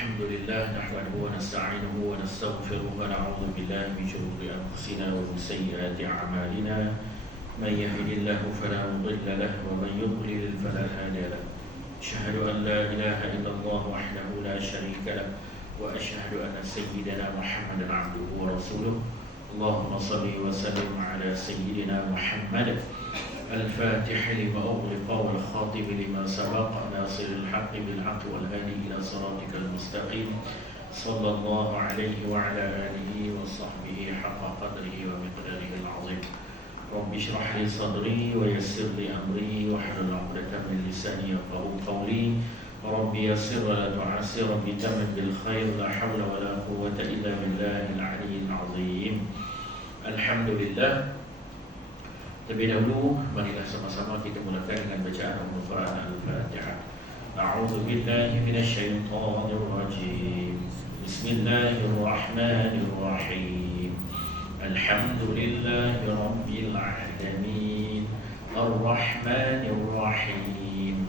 الحمد لله نحمده ونستعينه ونستغفره ونعوذ بالله من شرور أنفسنا ومن سيئات أعمالنا من يهد الله فلا مضل له ومن يضلل فلا هادي له أشهد أن لا إله إلا الله وحده لا شريك له وأشهد أن سيدنا محمدا عبده ورسوله اللهم صل وسلم على سيدنا محمد الفاتح لما أغلق والخاتم لما سبق ناصر الحق بالحق والهادي إلى صراطك المستقيم صلى الله عليه وعلى آله وصحبه حق قدره ومقداره العظيم رب اشرح لي صدري ويسر لي أمري واحلل عقدة من لساني يفقهوا قولي رب يسر ولا تعسر بتمم بالخير لا حول ولا قوة إلا بالله العلي العظيم. Alhamdulillah. Terlebih dahulu, marilah sama-sama kita mulakan dengan bacaan Al-Quran Al-Fatihah. A'udzu billahi minasy syaithanir rajim. Bismillahirrahmanirrahim. Alhamdulillahi rabbil alamin. Ar-Rahmanir Rahim.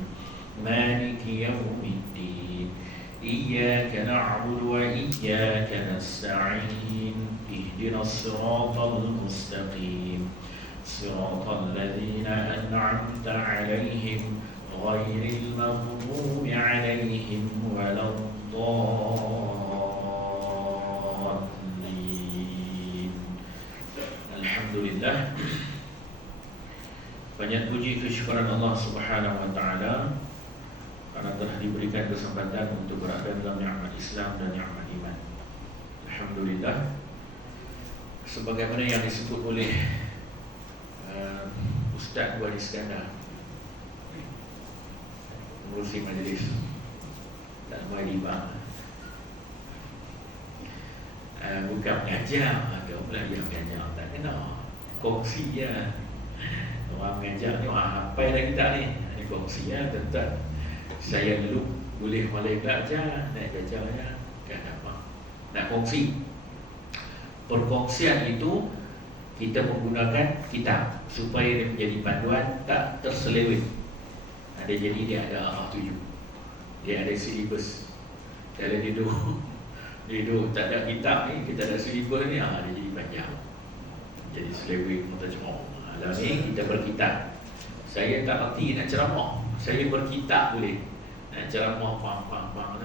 Maliki yaumiddin. Iyyaka na'budu wa iyyaka nasta'in. Ihdinas siratal mustaqim. صراط الذين أنعمت عليهم غير المغضوب عليهم ولا الضالين. Alhamdulillah. Banyak puji kesyukuran Allah Subhanahu wa taala karena telah diberikan kesempatan untuk berada dalam nikmat Islam dan nikmat iman. Alhamdulillah. Sebagaimana yang disebut oleh Ustaz Wali Iskandar mengurusi majlis dan Waliba, bukan mengajar, ada pula yang mengajar tak kena kongsi ya. Orang mengajar ni orang apa dah kita ni, ada kongsi ya. Tetap saya dulu boleh mulai belajar, nak belajar ya, kan apa nak kongsi. Perkongsian itu kita menggunakan kitab supaya dia menjadi panduan, tak terseleweng. Ada jadi dia ada arah tuju, dia ada silibus. Kalau dia duduk tak ada kitab ni, kita ada silibus ni, dia jadi panjang, jadi seleweng macam lah ni. Kita berkitab. Saya tak erti nak ceramah, saya berkitab boleh. Nak ceramah faham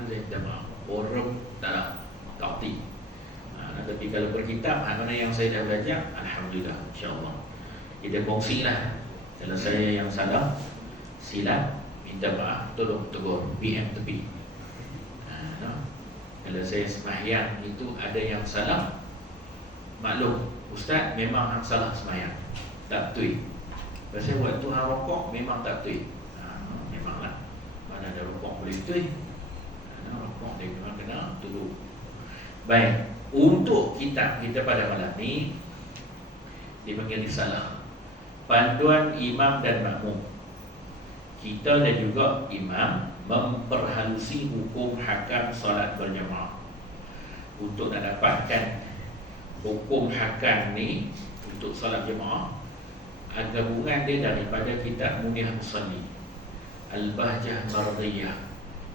saya minta maaf, orang tak erti. Tapi kalau berkitab, mana yang saya dah belajar, Alhamdulillah, insyaAllah kita kongsilah. Kalau saya yang salah, silap, minta maaf, tolong tegur, PM tepi. Kalau saya sembahyang itu ada yang salah, maklum, Ustaz memang hang salah sembahyang, tak betul. Kalau saya buat tu hang rokok, memang tak betul. Memanglah, mana ada rokok boleh betul. Rokok dia kena tunduk. Baik. Untuk kitab kita pada malam ni dipanggil risalah panduan imam dan makmum. Kita dan juga imam memperhalusi hukum hakam solat berjamaah. Untuk nak dapatkan hukum hakam ni untuk solat jemaah, gabungan dia daripada kitab Muniyah Musalli, Al-Bahjah Mardiyah,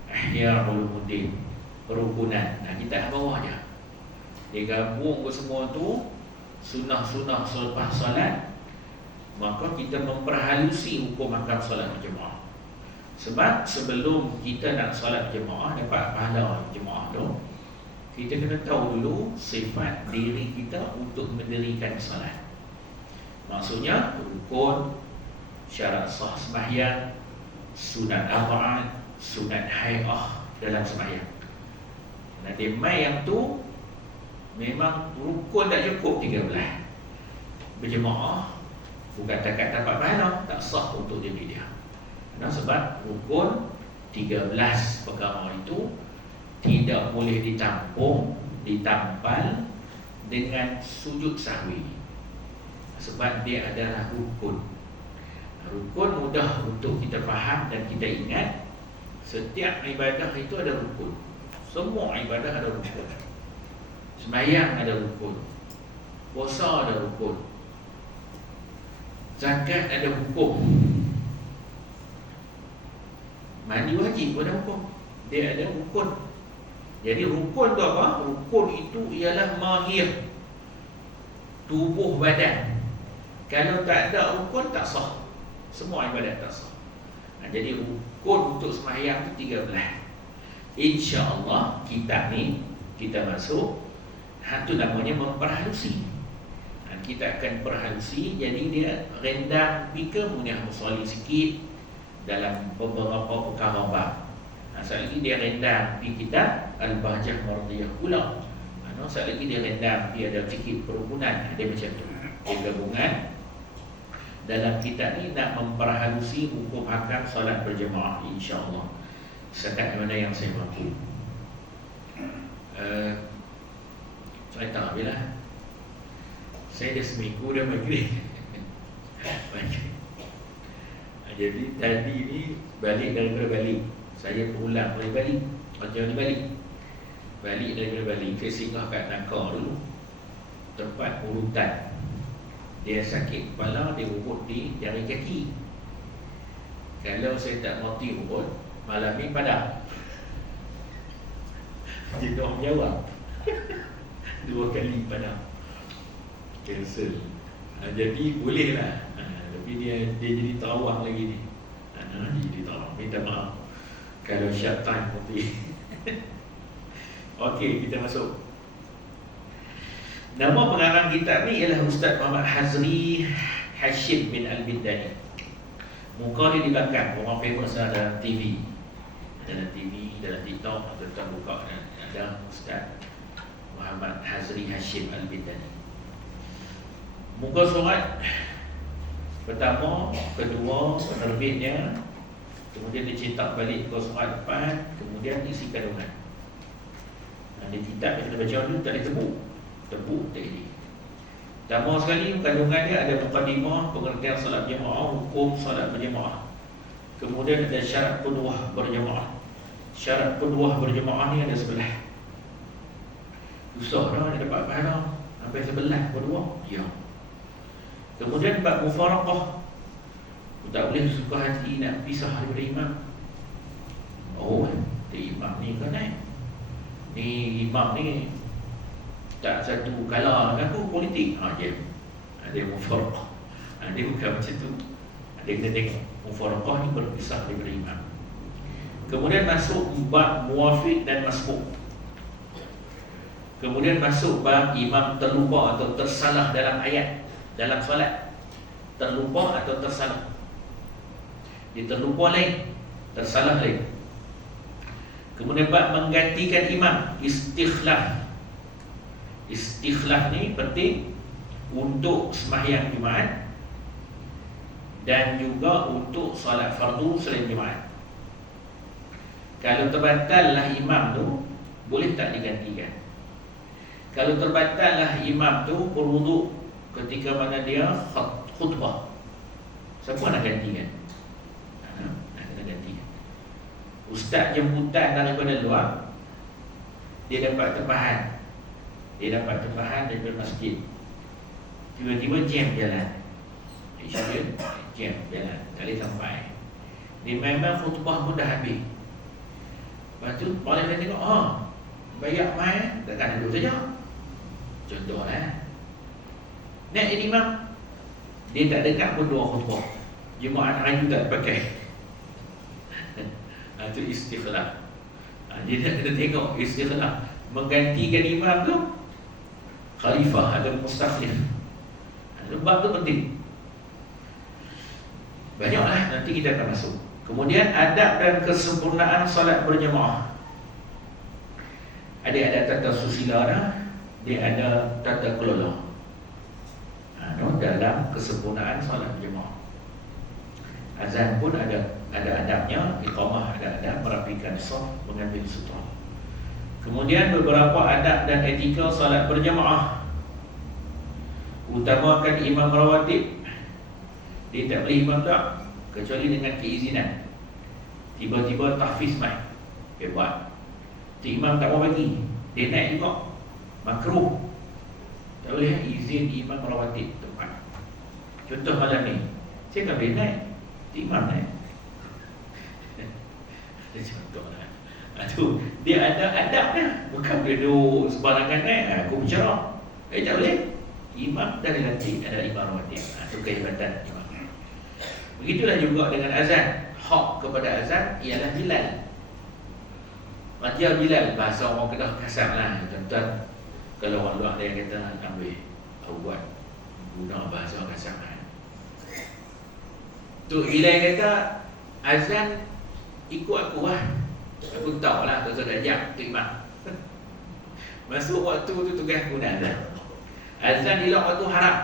Ihya Ulumuddin, Kerukunan. Nah, kita bawahnya dia gabung semua tu, sunnah-sunnah selepas solat. Maka kita memperhalusi hukum hakam solat berjemaah. Sebab sebelum kita nak solat berjemaah, dapat pahala berjemaah tu, kita kena tahu dulu sifat diri kita untuk mendirikan solat. Maksudnya rukun, syarat sah sembahyang, sunat arba'at, sunat hai'ah dalam sembahyang. Nanti mai yang tu memang rukun tak cukup 13. Berjemaah bukan takat dapat pahala, tak sah untuk diri dia. Sebab rukun 13 perkara itu tidak boleh ditampal dengan sujud sahwi. Sebab dia adalah rukun. Rukun mudah untuk kita faham dan kita ingat. Setiap ibadah itu ada rukun. Semua ibadah ada rukun. Sembahyang ada rukun, puasa ada rukun, zakat ada hukum, mandi wajib ada hukum. Dia ada rukun. Jadi rukun tu apa? Rukun itu ialah mahir tubuh badan. Kalau tak ada rukun tak sah. Semua ibadat tak sah. Jadi rukun untuk sembahyang tu 13. InsyaAllah kita masuk tu namanya memperhalusi. Kita akan perhalusi. Jadi dia rendang pika punya musolli sikit dalam beberapa perkara bab. Sekali lagi dia rendang pi kita Al-Bahjah Mardiyah pula. Sekali lagi dia rendang pi ada sikit kerukunan. Dia macam tu. Dia gabungan dalam kitab ni nak memperhalusi hukum hakam solat berjemaah, insya-Allah. Setakat mana yang saya mampu. Saya tak bila saya dah seminggu dah maghrib. Jadi tadi ni balik daripada Bali. Saya pulang dari Bali. Macam ni balik daripada Bali. Saya singgah kat Nakar dulu, tempat urutan. Dia sakit kepala, dia urut di jari kaki. Kalau saya tak mati urut, malam ni padam. Dia dah jawab 2 kali padam, cancel. Jadi bolehlah. Tapi dia jadi terawang lagi ni. Dia jadi terawang. Minta maaf kalau syaitan mati. Okey, kita masuk. Nama pengarang kitab ni ialah Ustaz Muhammad Hazri Hashim bin Al-Bindani. Muka dia di belakang, orang famous dalam TV. Dalam TikTok atau kita buka ada Ustaz Muhammad Hazri Hashim Al-Bindani. Muka surat pertama, kedua, penerbitnya, kemudian dicetak balik muka surat depan, kemudian isi kandungan. Di kitab yang kita baca dulu tak ada tebuk tak ini. Pertama sekali kandungan dia ada mukadimah, pengertian solat berjemaah, hukum solat berjemaah. Kemudian ada syarat qudwah berjemaah. Syarat qudwah berjemaah ni ada 11. Susah dah dia dapat pahala sampai 11 qudwah. Ya. Kemudian bab mufaraqah. Tak boleh suka hati nak pisah daripada imam. Imam ni kan ni imam ni tak satu kalah dengan aku politik. Dia mufaraqah. Dia bukan macam tu. Dia kena tengok mufaraqah ni berpisah daripada imam. Kemudian masuk bab muwafiq dan masbuk. Kemudian masuk bab imam terlupa atau tersalah dalam ayat dalam solat. Terlupa atau tersalah. Dia terlupa lain, tersalah lain. Kemudian bab menggantikan imam, istikhlaf. Istikhlaf ni penting untuk sembahyang Jumaat dan juga untuk solat fardu selain Jumaat. Kalau terbatallah imam tu, boleh tak digantikan? Kalau terbatallah imam tu berwuduk ketika mana dia khutbah, siapa nak gantikan? Nak kena gantikan. Ustaz jemputan daripada luar, dia dapat tempahan. Daripada masjid. Tiba-tiba jam jalan. Jam jalan, tak boleh sampai. Dia memang khutbah pun dah habis. Lepas tu orang lain tengok, banyak main, takkan duduk saja. Contohlah, nak jadi imam, dia tak dekat pun 2 khutbah. Jemaah raju tak pakai. Itu istikhlaf. Dia nak kena tengok istikhlaf. Menggantikan imam tu khalifah atau mustakhlif. Sebab tu penting. Banyaklah, nanti kita akan masuk. Kemudian adab dan kesempurnaan solat berjemaah. Ada tata susila dah, dia ada tata kelola. Dalam kesempurnaan solat berjemaah. Azan pun ada adabnya, iqamah ada adab, merapikan saf, mengambil sutra. Kemudian beberapa adab dan etika solat berjemaah. Utamakan imam rawatib. Dia tak boleh imam tak, kecuali dengan keizinan. Tiba-tiba tahfiz mic, dia buat. Imam tak mau bagi, dia naik juga, makruh. Tak boleh izin imam rawatib tempat. Contoh malam ni, saya tak boleh naik, imam naik. Contoh lah. Tu dia ada adabnya, bukan dia duduk sembarangan aku bicara. Tak boleh. Imam dah dilantik, ada imam rawatib. Itu kehebatan imam. Begitulah juga dengan azan. Hak kepada azan ialah Bilal. Macam Bilal, bahasa orang Kedah kasar lah. Tuan-tuan, kalau orang luar dia kata ambil buat guna bahasa kasar. Tu Bilal kata azan ikut aku lah. Aku tahu lah, tu sudah jam tu imam. Masuk waktu tu tugas aku nak azan. Azan elok waktu haram.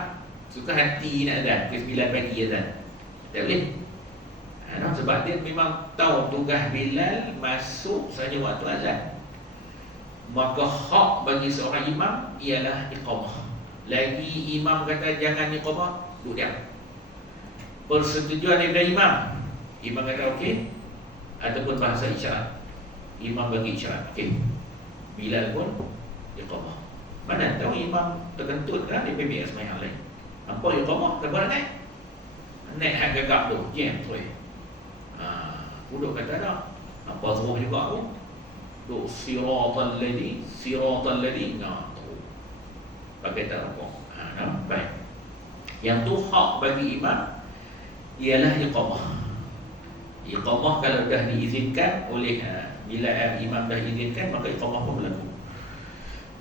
Suka hati nak azan ke 9 pagi azan. Tak boleh. Sebab dia memang tahu tugas Bilal masuk saja waktu azan. Maka hak bagi seorang imam ialah iqamah. Lagi imam kata jangan iqamah, duduk diam. Persetujuan daripada imam. Imam kata okey, ataupun bahasa isyarat. Imam bagi isyarat, okey. Bilal pun iqamah. Mana tahu imam terkentut kan dia pergi sembahyang lain. Apa iqamah terbang naik. Naik hak gagap tu, jam tu. Duduk kata dah. Apa suruh juga aku? Duk siratal ladzi tu. Pakai tak apa. Baik. Yang tu hak bagi imam ialah iqamah. Iqamah kalau dah diizinkan oleh bila imam dah izinkan, maka iqamah pun berlaku.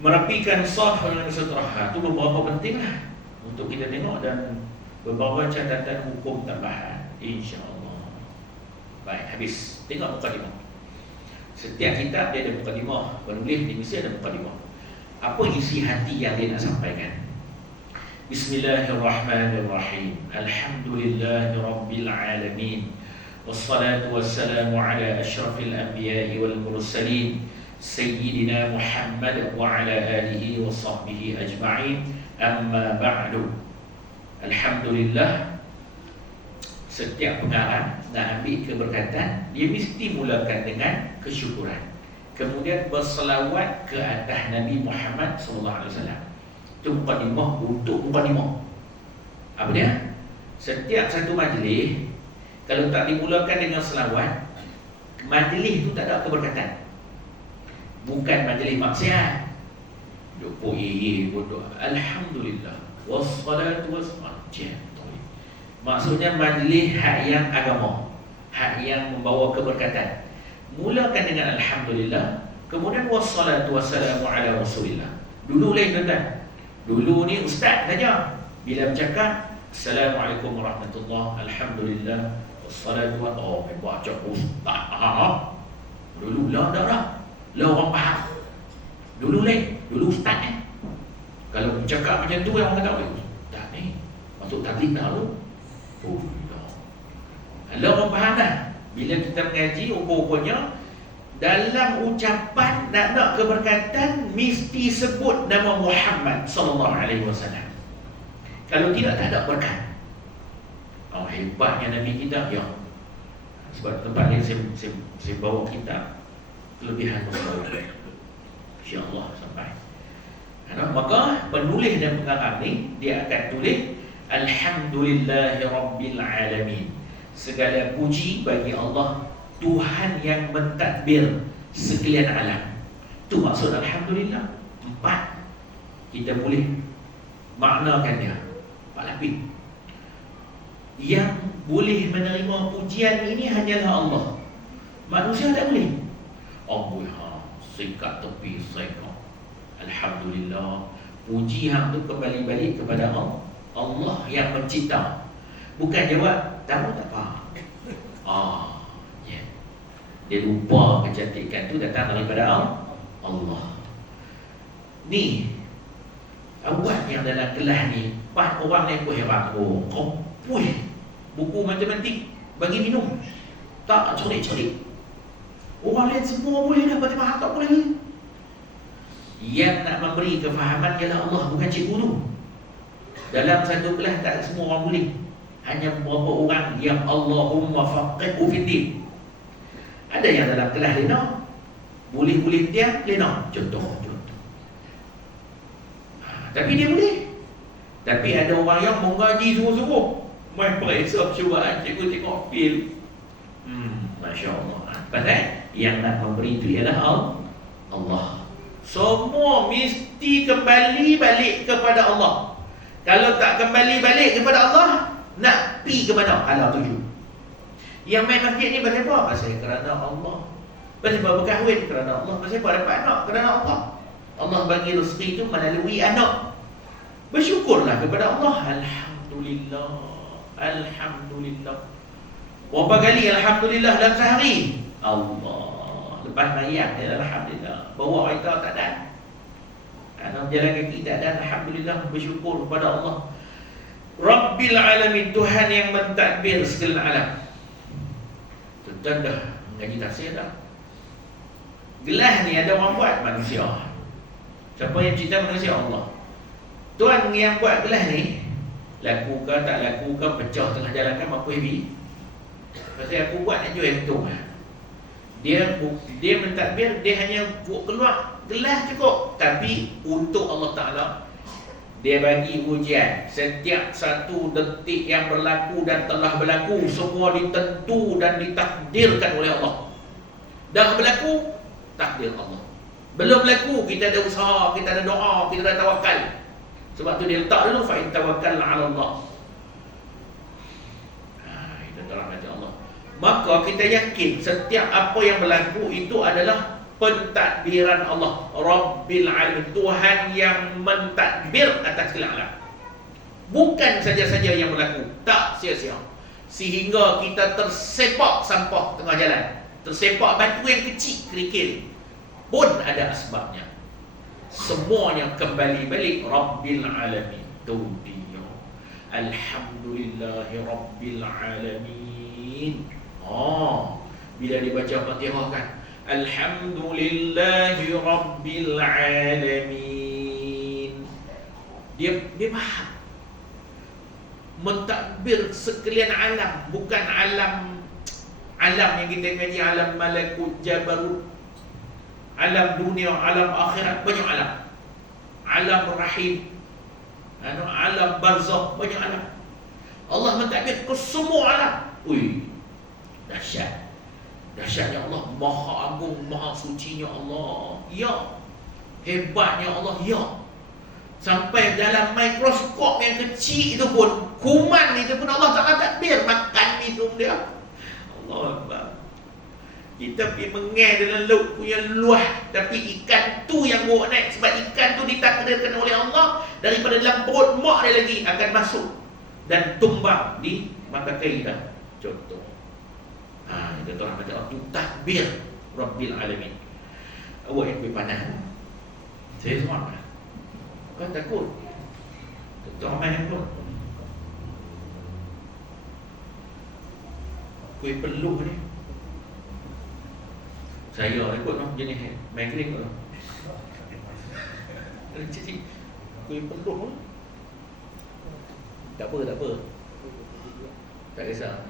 Merapikan saf dengan seterah itu beberapa penting lah untuk kita tengok dan beberapa catatan hukum tambahan, insya-Allah. Baik, habis. Tengok mukadimah. Setiap kitab dia ada mukadimah. Penulis di mesti ada mukadimah. Apa isi hati yang dia nak sampaikan? Bismillahirrahmanirrahim. Alhamdulillahirabbil alamin. Wassalatu wassalamu ala asyrafil anbiya'i wal mursalin Sayyidina Muhammad wa ala alihi wa sahbihi ajma'in. Amma ba'du. Alhamdulillah, setiap pengarang nak ambil keberkatan, dia mesti mulakan dengan kesyukuran. Kemudian berselawat ke atas Nabi Muhammad sallallahu alaihi wasallam. Itu mukadimah untuk mukadimah. Apa dia? Setiap satu majlis kalau tak dimulakan dengan selawat, majlis itu tak ada keberkatan. Bukan majlis maksiat. Duk ye bodoh. Alhamdulillah. Wassalatu wassalamu. Maksudnya majlis hak yang agama, hak yang membawa keberkatan. Mulakan dengan alhamdulillah, kemudian wassalatu wassalamu ala rasulillah. Dulu lain tuan-tuan. Dulu ni ustaz saja. Bila bercakap assalamualaikum warahmatullahi, alhamdulillah, wassalatu wa baca ustaz. Dulu lah dah. Lah orang faham. Dulu lain, dulu ustaz kalau bercakap macam tu orang kata, "Ustaz ni masuk tabligh dah lu." Oh, lah orang faham dah. Bila kita mengaji, rupanya dalam ucapan nak keberkatan mesti sebut nama Muhammad sallallahu alaihi wasallam. Kalau tidak, tak ada berkat. Hebatnya Nabi kita, ya. Sebab tempat ni saya bawa kitab kelebihan Rasulullah. InsyaAllah sampai. Maka penulis dan pengarang ni dia akan tulis Alhamdulillahirabbil alamin. Segala puji bagi Allah, Tuhan yang mentadbir sekalian alam. Tu maksud alhamdulillah. 4 kita boleh maknakan dia. 4 lapis. Yang boleh menerima pujian ini hanyalah Allah. Manusia tak boleh. Allah sikat tepi sikat. Alhamdulillah. Puji hang tu kembali balik kepada Allah. Allah yang mencipta. Bukan jawab tahu tak apa. Ya. Dia lupa kecantikan tu datang daripada Allah. Ni awak yang dalam kelas ni 4 orang ni pun hebat. Kau puih buku matematik bagi minum. Tak colik-colik. Orang lain semua boleh dapat faham, tak boleh. Yang nak memberi kefahaman ialah Allah, bukan cikgu tu. Dalam satu kelas tak semua orang boleh. Hanya beberapa orang yang Allahumma faqihhu fiddin. Ada yang dalam kelas lena boleh dia lena. Contoh. Tapi dia boleh. Tapi ada orang yang mengaji suruh-suruh. Main periksa cubaan cikgu tengok feel. Masya Allah. Pasal yang nak memberi itu ialah Allah. Semua mesti kembali balik kepada Allah. Kalau tak kembali balik kepada Allah, nak pi ke mana? Allah tuju. Yang main masjid ni pasal apa? Pasal kerana Allah. Pasal apa berkahwin? Kerana Allah. Pasal apa dapat anak? Kerana Allah. Allah bagi rezeki itu melalui anak. Bersyukurlah kepada Allah. Alhamdulillah. Alhamdulillah. Berapa kali Alhamdulillah dalam sehari? Allah. Lepas mayat, Alhamdulillah. Bawa kereta tak ada. Anak berjalan kaki tak ada. Alhamdulillah. Bersyukur kepada Allah. Rabbil alamin, Tuhan yang mentadbir segala alam. Tuan dah mengaji tafsir dah. Gelas ni ada orang buat, manusia. Siapa yang cipta manusia? Allah. Tuan yang buat gelas ni, laku ke tak laku ke, pecah tengah jalan kan, mampu heavy. Pasal aku buat nak jual betul. Dia mentadbir, dia hanya buat keluar gelas cukup. Tapi untuk Allah Ta'ala, dia bagi ujian. Setiap satu detik yang berlaku dan telah berlaku, semua ditentu dan ditakdirkan oleh Allah. Dah berlaku, takdir Allah. Belum berlaku, kita ada usaha, kita ada doa, kita ada tawakal. Sebab tu dia letak dulu, fa'in tawakkal 'ala Allah. Itu rahmat Allah. Maka kita yakin setiap apa yang berlaku itu adalah pentadbiran Allah. Rabbil alamin, Tuhan yang mentadbir atas segala alam. Bukan saja-saja yang berlaku, tak sia-sia. Sehingga kita tersepak sampah tengah jalan, tersepak batu yang kecil kerikil, pun ada asbabnya. Semuanya kembali balik Rabbil alamin. Tu dia. Alhamdulillahi Rabbil alamin. Bila dibaca Fatihah kan, Alhamdulillahi Rabbil alamin. Dia faham mentadbir sekalian alam, bukan alam yang kita ngaji, alam malakut, jabarut, alam dunia, alam akhirat, banyak alam. Alam rahim, alam barzakh, banyak alam. Allah mentadbir ke semua alam. Dahsyat. Dahsyatnya Allah, maha agung, maha sucinya Allah. Ya. Hebatnya Allah, ya. Sampai dalam mikroskop yang kecil itu pun, kuman itu pun Allah Ta'ala takbir, makan minum dia. Allah Akbar. Kita pergi mengai dalam laut punya luah, tapi ikan tu yang bawa naik. Sebab ikan tu ditakdirkan oleh Allah, daripada dalam perut mak dia lagi akan masuk dan tumbang di mata kita. Contoh. Itu rahmat Allah, tu takbir Rabbil alamin. Awak yang pergi panah, saya semua kan takut. Tentu ramai yang pun kuih peluh ni, saya ikut lah jenis migraine kot lah. Cik-cik kuih peluh lah. Tak apa. Tak kisah.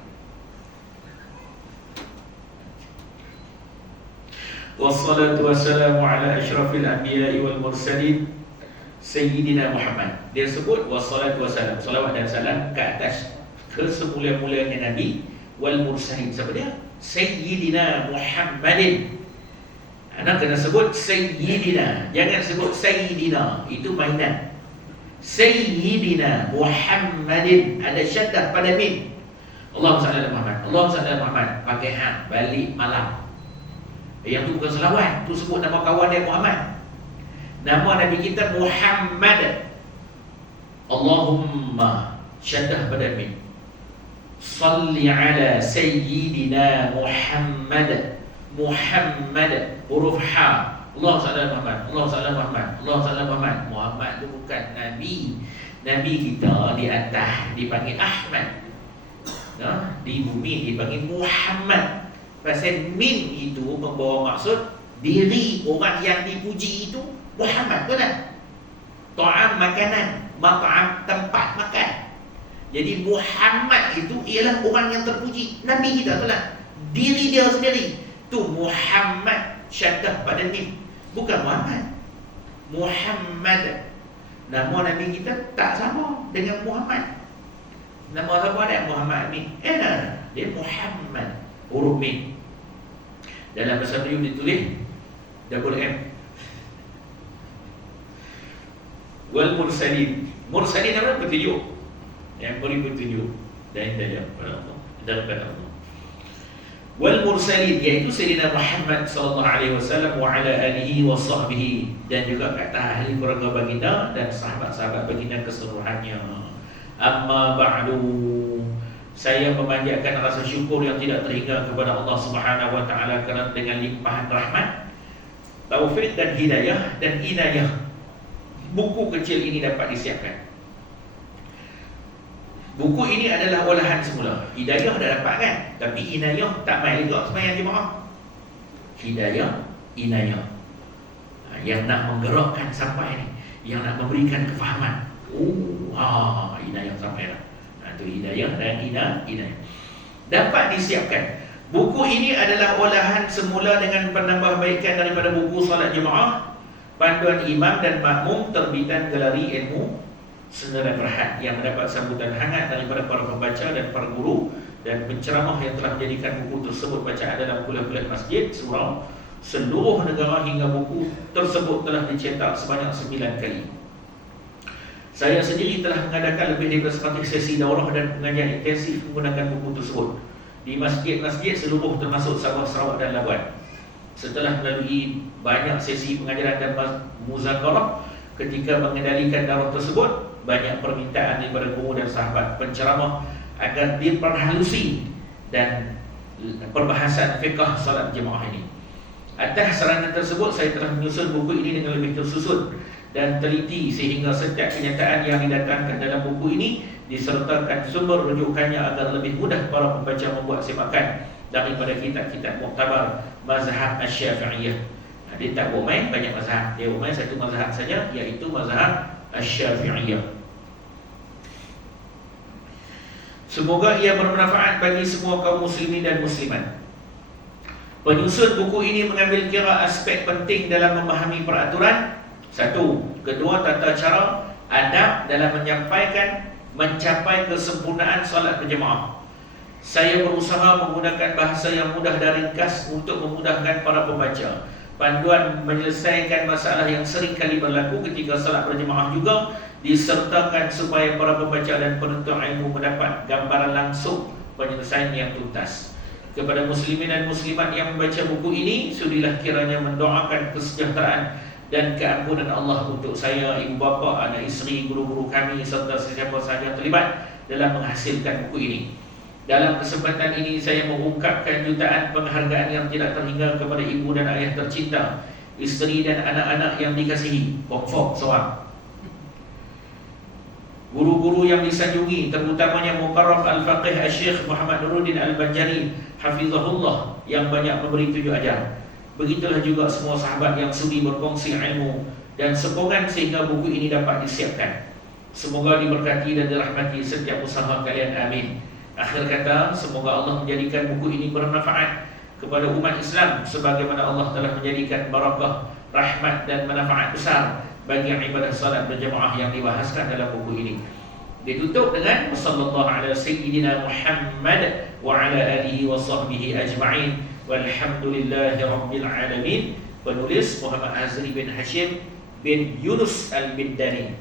Wassalatu wassalamu ala asyrafil anbiya'i wal mursalin Sayyidina Muhammad. Dia sebut wassalatu wassalam, salawat dan salam ke atas kesemulia-mulianya Nabi wal mursalin. Siapa dia? Sayyidina Muhammadin. Anak kena sebut Sayyidina, jangan sebut Sayyidina, itu mainan. Sayyidina Muhammadin, ada syaddah pada mim. Allahumma salli ala Muhammad, Allahumma salli ala Muhammad, pakai hang balik malam. Yang tu bukan selawat, tu sebut nama kawan dia Muhammad. Nama Nabi kita Muhammad. Allahumma syaddah pada mim, salli ala Sayyidina Muhammad. Muhammad huruf ha. Allah salli ala Muhammad, Allah salli ala Muhammad, Allah salli ala Muhammad. Muhammad tu bukan Nabi. Nabi kita di atas dipanggil Ahmad, di bumi dipanggil Muhammad. Pasal min itu membawa maksud diri orang yang dipuji itu Muhammad, betul tak? Ta'am makanan, mat'am tempat makan. Jadi Muhammad itu ialah orang yang terpuji, Nabi kita, betul tak? Diri dia sendiri tu Muhammad, syaddah pada mim, bukan Muhammad. Muhammad. Nama Nabi kita tak sama dengan Muhammad. Nama siapa ada? Muhammad Amin. Dia Muhammad. huruf mim. Dalam bahasa Melayu ditulis double M. Wal mursalin. Mursalin apa? Petunjuk. Yang beri petunjuk dan hidayah kepada Allah, dalam kata Allah. Wal mursalin, iaitu Sayyidina Muhammad sallallahu alaihi wasallam wa ala alihi wa sahbihi, dan juga kata ahli keluarga baginda dan sahabat-sahabat baginda keseluruhannya. Amma ba'du, saya memanjatkan rasa syukur yang tidak terhingga kepada Allah Subhanahu wa taala kerana dengan limpahan rahmat, taufik dan hidayah dan inayah, buku kecil ini dapat disiapkan. Buku ini adalah olahan semula. Hidayah dah dapat kan, tapi inayah tak main juga sembahyang jemaah. Hidayah, inayah, yang nak menggerakkan sampai ni, yang nak memberikan kefahaman. Inayah sampai dah. Itu hidayah dan inayah dapat disiapkan. Buku ini adalah olahan semula dengan penambahbaikan daripada buku Salat Jemaah, Panduan Imam dan Makmum, terbitan Galeri Ilmu Senarai Berhad, yang mendapat sambutan hangat daripada para pembaca dan para guru dan penceramah yang telah menjadikan buku tersebut bacaan dalam kuliah-kuliah masjid, surau, seluruh negara, hingga buku tersebut telah dicetak sebanyak 9 kali. Saya sendiri telah mengadakan lebih daripada 100 sesi daurah dan pengajian intensif menggunakan buku tersebut di masjid-masjid seluruh termasuk Sabah, Sarawak dan Labuan. Setelah melalui banyak sesi pengajaran dan muzakarah ketika mengendalikan daurah tersebut, banyak permintaan daripada guru dan sahabat penceramah agar diperhalusi dan perbahasan fiqh salat jemaah ini. Atas saranan tersebut, saya telah menyusun buku ini dengan lebih tersusun dan teliti, sehingga setiap kenyataan yang didatangkan dalam buku ini disertakan sumber rujukannya agar lebih mudah para pembaca membuat semakan daripada kitab-kitab muktabar mazhab Asy-Syafi'iyah. Dia tak buat main banyak mazhab, dia buat main satu mazhab saja, iaitu mazhab Asy-Syafi'iyah. Semoga ia bermanfaat bagi semua kaum muslimin dan muslimat. Penyusun buku ini mengambil kira aspek penting dalam memahami peraturan. Satu, kedua, tata cara adab dalam mencapai kesempurnaan solat berjemaah. Saya berusaha menggunakan bahasa yang mudah dan ringkas untuk memudahkan para pembaca. Panduan menyelesaikan masalah yang sering kali berlaku ketika solat berjemaah juga disertakan supaya para pembaca dan penuntut ilmu mendapat gambaran langsung penyelesaian yang tuntas. Kepada muslimin dan muslimat yang membaca buku ini, sudilah kiranya mendoakan kesejahteraan dan keampunan Allah untuk saya, ibu bapa, anak isteri, guru-guru kami serta sesiapa sahaja terlibat dalam menghasilkan buku ini. Dalam kesempatan ini saya mengungkapkan jutaan penghargaan yang tidak terhingga kepada ibu dan ayah tercinta, isteri dan anak-anak yang dikasihi, pokok seorang, guru-guru yang disanjungi, terutamanya Mukarram Al-Faqih Al-Syekh Muhammad Nuruddin Al-Banjari Hafizahullah yang banyak memberi tunjuk ajar. Begitulah juga semua sahabat yang sudi berkongsi ilmu dan sokongan sehingga buku ini dapat disiapkan. Semoga diberkati dan dirahmati setiap usaha kalian, amin. Akhir kata, semoga Allah menjadikan buku ini bermanfaat kepada umat Islam sebagaimana Allah telah menjadikan barakah, rahmat dan manfaat besar bagi ibadah salat berjemaah yang dibahaskan dalam buku ini. Ditutup dengan sallallahu ala sayyidina Muhammad wa ala alihi wa sahbihi ajma'in walhamdulillahi rabbil alamin. Penulis Muhammad Azri bin Hashim bin Yunus Al-Bindani.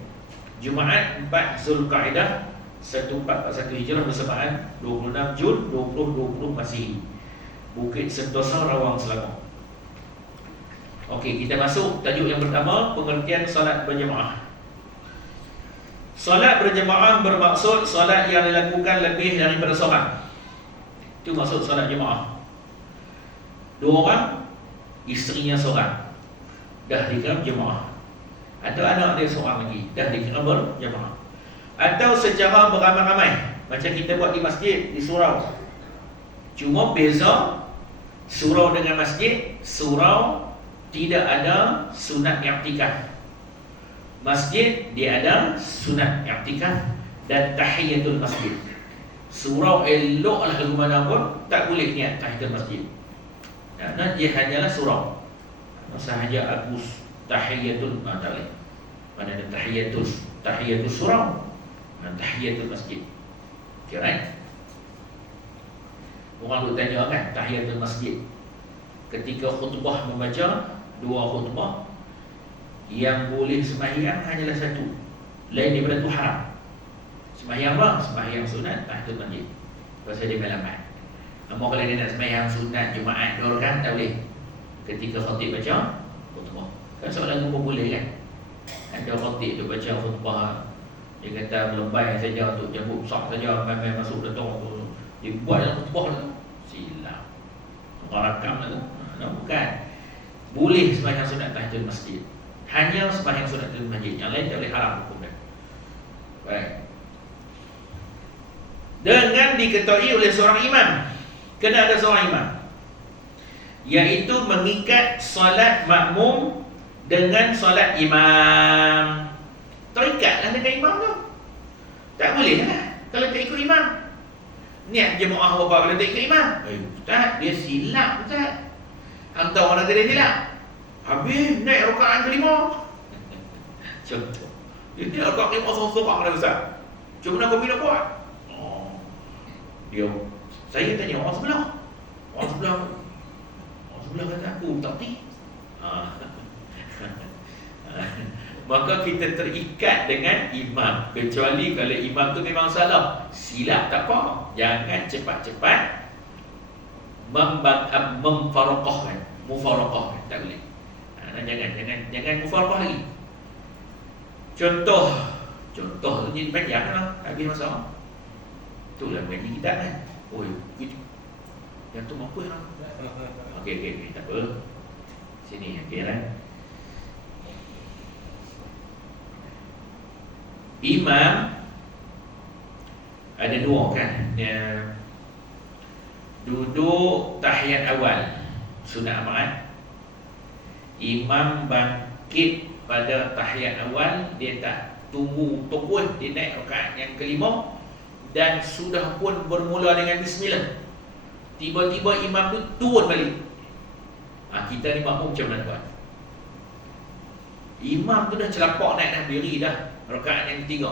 Jumaat 4 Zulkaidah 1441 Hijrah bersamaan 26 Jun 2020 Masihi. Bukit Sentosa, Rawang, Selangor. Okey, kita masuk tajuk yang pertama, pengertian solat berjemaah. Solat berjemaah bermaksud solat yang dilakukan lebih daripada seorang. Itu maksud solat jemaah. 2 orang, isterinya seorang, dah dikira jemaah. Atau anak dia seorang lagi, dah dikira berjemaah. Atau secara beramai-ramai, macam kita buat di masjid, di surau. Cuma beza surau dengan masjid, surau tidak ada sunat i'tikaf. Masjid dia ada sunat i'tikaf dan tahiyatul masjid. Surau eloklah lagu mana pun tak boleh niat tahiyatul masjid. Kerana dia hanyalah surau. Sahaja agus tahiyatul tak boleh. Mana ada tahiyatul surau, tahiyatul masjid. Okay, right? Orang duk tanya kan tahiyatul masjid. Ketika khutbah membaca 2 khutbah, yang boleh sembahyang hanyalah 1. Lain daripada tu haram. Sembahyang apa? Sembahyang sunat tahiyatul masjid. Pasal dia lambat. Kalau kalau dia nak sembahyang sunat Jumaat 2 rakaat tak boleh. Ketika khatib baca khutbah. Kan soalan tu boleh kan? Ada khatib tu baca khutbah, dia kata melembai saja untuk jambut besar saja, main-main masuk datang tu. Dia buat dalam khutbah tu. Silap. Orang rakam tu. Bukan. Boleh sembahyang sunat tahiyatul masjid. Hanya sembahyang sunat tahiyatul masjid. Yang lain tak boleh, haram hukum dia. Baik. Dengan diketuai oleh seorang imam. Kena ada seorang imam, iaitu mengikat solat makmum dengan solat imam. Terikatlah dengan imam tu. Tak boleh lah kalau tak ikut imam. Niat jemaah apa kalau tak ikut imam? Ustaz, dia silap Ustaz. Hantar orang dia silap. Habis naik rakaat kelima. Contoh. Dia naik rakaat kelima sorang-sorang dah Ustaz. Macam mana kau nak buat? Dia, saya tanya orang sebelah. Orang sebelah kata aku tak pergi. Maka kita terikat dengan imam. Kecuali kalau imam tu memang salah, silap tak apa. Jangan cepat-cepat memfaraqahkan, mufaraqahkan, tak boleh. Jangan mufaraqah lagi. Contoh tu jadi panjang lah, habis masa. Itulah mengaji kita kan. Yang tu mampu lah. Okey, tak apa. Sini okey lah. Imam ada 2 kan. Duduk tahiyat awal sunat amat. Imam bangkit pada tahiyat awal, dia tak tunggu terus, dia naik rakaat yang kelima dan sudah pun bermula dengan bismillah. Tiba-tiba imam tu turun balik. Kita ni makmum macam mana buat? Imam tu dah celapak naik dah, diri dah rakaat yang ketiga.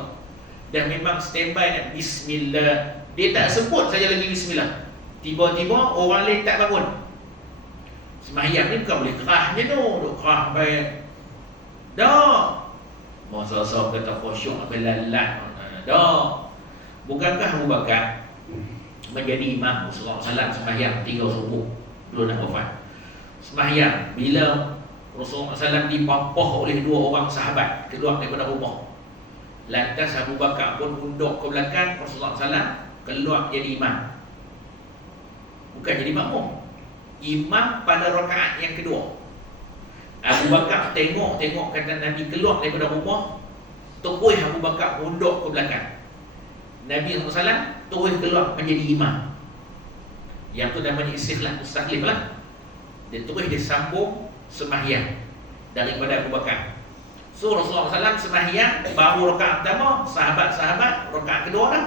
Dan memang standby nak bismillah. Dia tak sebut saja lagi bismillah. Tiba-tiba orang lain tak bangun. Sembahyang ni bukan boleh kerah je tu. Duk kerah baik. Dah. Masa-masa kata khusyuk sampai lalat. Dah. Bukankah Abu Bakar menjadi imam Rasulullah SAW sembahyang 3 subuh dulu nak wafat. Sembahyang bila Rasulullah SAW dipapah oleh 2 orang sahabat keluar daripada rumah. Lantas Abu Bakar pun unduk ke belakang, Rasulullah SAW keluar jadi imam. Bukan jadi makmum. Imam pada rakaat yang kedua. Abu Bakar tengok kata Nabi keluar daripada rumah, terus Abu Bakar unduk ke belakang. Nabi SAW terus keluar menjadi imam. Yang tu namanya istikhlaf mustaklif lah. Dia terus dia sambung sembahyang daripada Abu Bakar. So Rasulullah SAW sembahyang baru rakaat pertama, sahabat-sahabat rakaat kedua lah.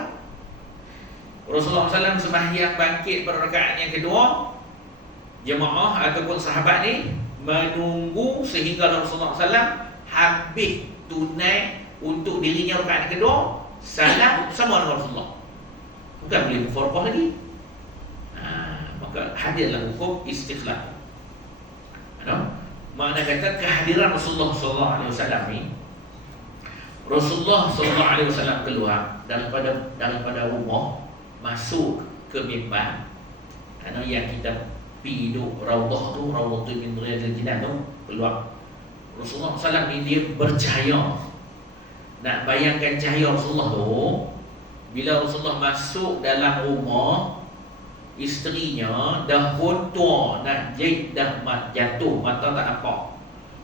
Rasulullah SAW sembahyang bangkit pada rakaat yang kedua. Jemaah ataupun sahabat ni menunggu sehingga Rasulullah SAW habis tunai untuk dirinya rakaat yang kedua, salam sama dengan Rasulullah. Bukan boleh mufaraqah lagi. Maka hadirlah hukum istikhlaf. Makna kata kehadiran Rasulullah SAW ni, Rasulullah SAW keluar daripada rumah, masuk ke mimbar. Yang kita pergi duduk Raudhah tu, Raudhah tu min Riyadil Jinan tu, keluar. Rasulullah SAW ni dia bercahaya. Nak bayangkan cahaya Rasulullah tu, bila Rasulullah masuk dalam rumah, isterinya dah pun tua, nak jahit dah jatuh, mata tak nampak.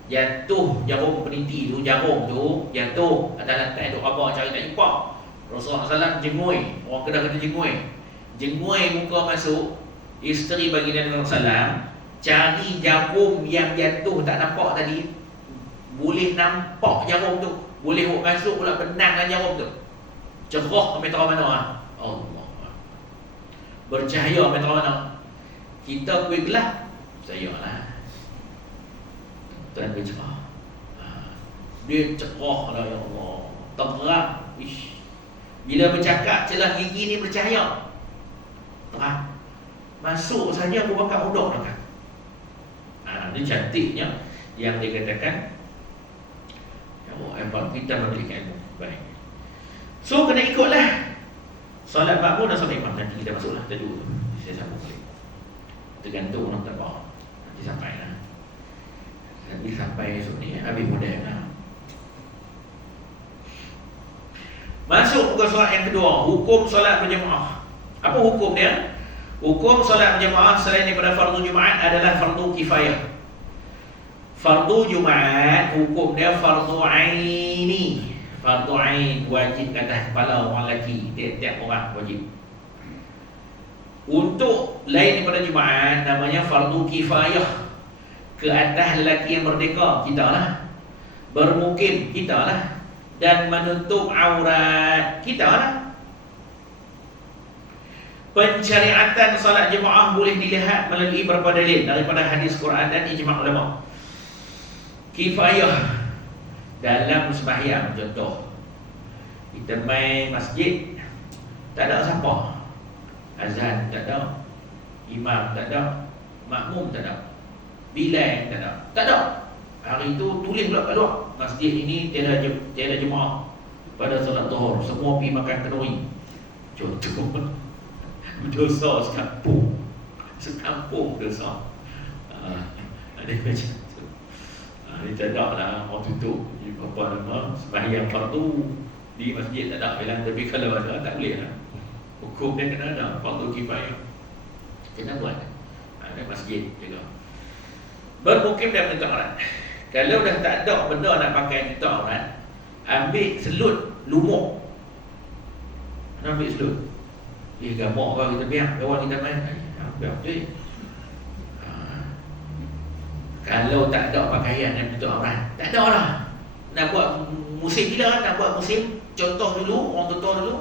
Jatuh jarum peniti tu, jarum tu jatuh atas lantai, duk abang cari tak jumpa. Rasulullah SAW jengui, orang Kedah kata jengui muka masuk. Isteri baginda Nabi SAW cari jarum yang jatuh tak nampak tadi, boleh nampak jarum tu, boleh masuk pula benang dengan jarum tu. Cerah sampai terang mana Allah. Bercahaya sampai terang mana. Kita kuih gelap, saya lah Tuan bercerah. Dia cerah lah ya Allah, terang. Bila bercakap celah gigi ni bercahaya, terang. Masuk saja Abu Bakar uduk makan. Ini cantiknya yang dikatakan kita memberikan ilmu. Baik. So kena ikutlah solat makmum dan solat imam. Nanti kita masuklah kedua. Saya sambung balik. Tergantung orang tak faham. Nanti sampai lah. Nanti sampai esok ni habis modal lah. Masuk ke solat yang kedua, hukum solat berjemaah. Apa hukum dia? Hukum solat berjemaah selain daripada fardu Jumaat adalah fardu kifayah. Fardu Jumaat hukum dia fardu aini. Fardu ain wajib ke atas kepala orang lelaki, tiap-tiap orang wajib. Untuk lain daripada Jumaat namanya fardu kifayah. Ke atas lelaki yang merdeka, kita lah. Bermukim, kita lah. Dan menutup aurat, kita lah. Pensyariatan salat jemaah boleh dilihat melalui beberapa dalil daripada hadis Quran dan ijma' ulama. Kifayah dalam sembahyang, contoh kita main masjid, tak ada siapa, azan tak ada, imam tak ada, makmum tak ada, bilal tak ada. Hari itu tulis pula kat luar, masjid ini tiada jemaah pada solat zuhur, semua pergi makan kenduri. Contoh dosa sekampung dosa. Ada macam tu. Dia tak ada lah orang tutup apa nama sembahyang fardu di masjid tak ada bilang, tapi kalau ada tak boleh lah. Hukum dia kena ada fardu kifayah. Kena buat. Ada masjid juga. Bermukim dan menutup aurat. Kalau dah tak ada benda nak pakai tutup aurat, ambil selut lumuk. Ambil selut. Gamak kau kita biar kawan kita main. Biar je. Kalau tak ada pakaian yang tutup aurat, tak ada lah. Nak buat musim bila, nak buat musim, contoh dulu, orang tua dulu,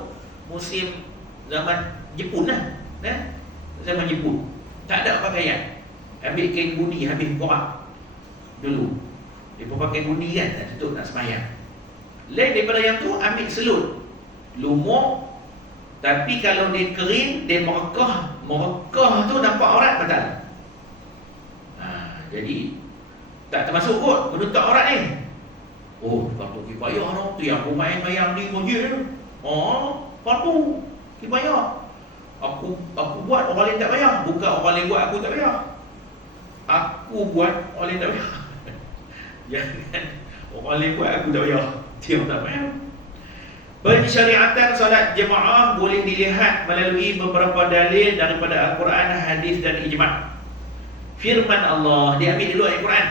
musim zaman Jepun lah, zaman Jepun, tak ada pakaian. Ambil kain budi, habis korak dulu. Dia pun pakai budi kan, nak tutup, nak sembahyang. Lain daripada yang tu, ambil selut lumuk. Tapi kalau dia kering, dia merekah tu nampak aurat betul. Jadi tak termasuk kot menutup aurat ni. Oh, fardu kifayah tu yang bermain-main di masjid tu. Oh, fardu kifayah. Aku buat, orang lain tak payah. Bukan orang lain buat, aku tak payah. Aku buat, orang lain tak payah. Jangan orang lain buat, aku tak payah. Dia tak payah. Pensyariatan solat jemaah boleh dilihat melalui beberapa dalil daripada Al-Quran, hadis dan ijma'. Firman Allah, diambil dulu ayat Quran.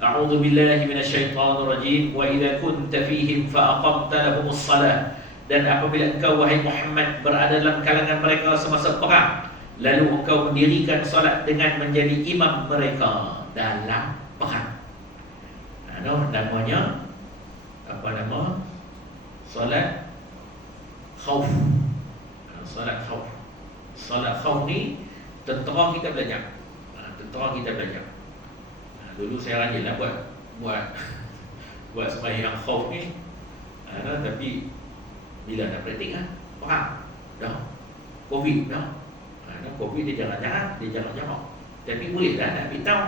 A'udzu billahi minasyaitonir rajim. Wa idza kunta fihim fa aqamta lahumus shalah. Dan apabila engkau wahai Muhammad berada dalam kalangan mereka semasa perang, lalu engkau mendirikan solat dengan menjadi imam mereka dalam perang. Namanya apa nama? Solat khauf. Solat khauf. Solat khauf ni tentera kita belajar. Dulu saya rajin lah buat sembahyang khauf ni. Tapi bila nak praktik perang dah, Covid dah. Covid dia jarang-jarang. Tapi boleh dah nak beritahu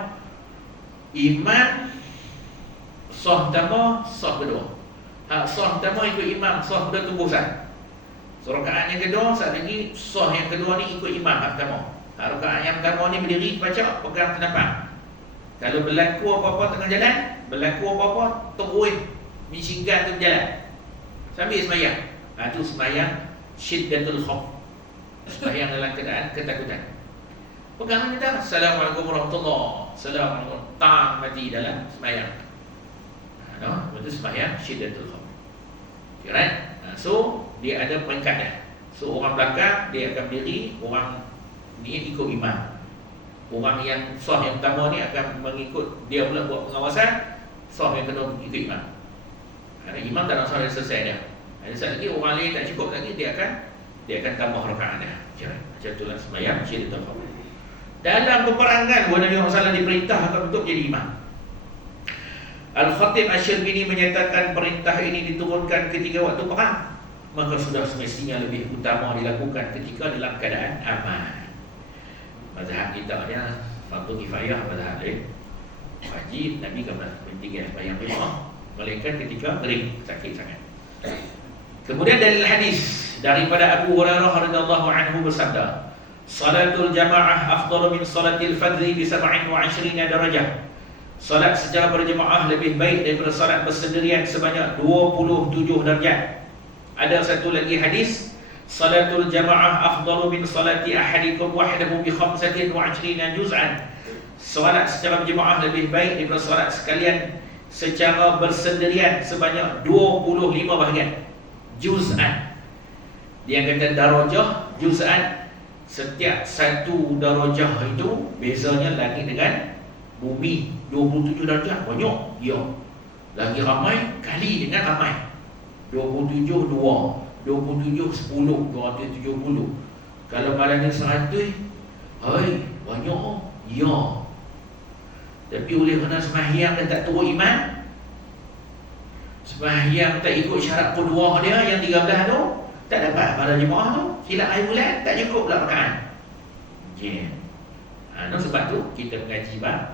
imam sah pertama, sah kedua. Sah pertama ikut imam, sah kedua tunggu sah. So rakaat yang kedua, saat lagi sah yang kedua ni ikut imam pertama. Rakaat yang pertama ni berdiri baca, pegang tenapang. Kalau berlaku apa-apa tengah jalan, berlaku apa-apa, tungguin misigan tu berjalan sambil sembahyang. Itu sembahyang syiddatul khauf, sembahyang dalam keadaan ketakutan. Pegangan kita, Assalamualaikum warahmatullahi, Assalamualaikum, tak mati dalam sembahyang. Itu sembahyang syiddatul khauf. Right? So dia ada peringkat dia. So orang belakang dia akan berdiri, orang ni ikut imam. Orang yang sah yang pertama ni akan mengikut dia pula buat pengawasan. Sah yang kedua ikut imam. Imam dalam sah yang selesai dia. Ada saat lagi orang lain tak cukup lagi, dia akan tambah rakaat dia. Macam itulah sembahyang syiddatul khauf. Dalam peperangan Nabi SAW diperintahkan untuk jadi imam. Al-Khatib Asy-Syarbini menyatakan perintah ini diturunkan ketika waktu perang, maka sudah semestinya lebih utama dilakukan ketika dalam keadaan aman. Mazhab kita ni fardu kifayah, mazhab lain wajib. Nabi kan pentingnya sembahyang berjemaah melainkan ketika kering, sakit sangat. Kemudian dalil hadis daripada Abu Hurairah radhiyallahu anhu bersabda, salatul jamaah afdalu min salatil fajri bi 27 darajah. Salat secara berjemaah lebih baik daripada salat bersendirian sebanyak 27 darjat. Ada satu lagi hadis, salatul jamaah afdalu min salati ahadikum wahdahu bi 25 juz'an. Salat secara berjemaah lebih baik daripada salat sekalian secara bersendirian sebanyak 25 bahagian. Juz'an. Dia kata darajah, juz'an. Setiap satu darajah itu bezanya langit dengan bumi 27 darjah. Banyak? Ya. Lagi ramai kali dengan ramai. 27 2, 27 10, 270. Kalau malangnya 100, hai, banyak. Ya. Tapi oleh kerana sembahyang dan tak turun iman, sembahyang tak ikut syarat qudwah dia yang 13 tu, tak dapat pada jemaah tu. Hilap air bulan, tak cukup pula makan. Yeah. Sebab tu kita mengaji bab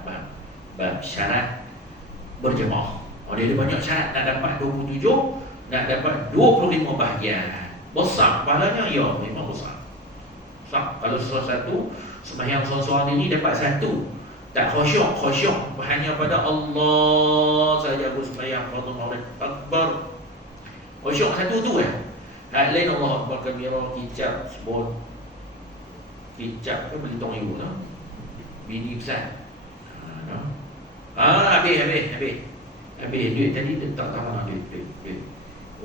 syarat berjemaah. Dia ada banyak syarat. Nak dapat 27, nak dapat 25 bahagian. Besar pahalanya? Ya, memang besar. Kalau salah satu sembahyang seorang-seorang ini dapat satu, tak khusyuk hanya pada Allah saja aku sembahyang fardu maghrib akbar. Khusyuk satu tu kan. Hak lain Allah akbar kabira, kicap sebut. Kicap ke beli tong ibu lah. Bini besar. Habis duit tadi tak tahu duit.